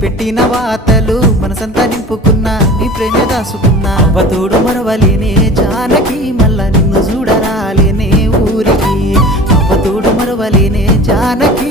పెట్టిన వాతలు మనసంతా నింపుకున్నా నీ ప్రేమే దాసుకున్నా అవతోడు మరవలేనే జానకి మళ్ళా నిన్ను చూడరాలేనే ఊరికి అవతోడు మరవలేనే జానకి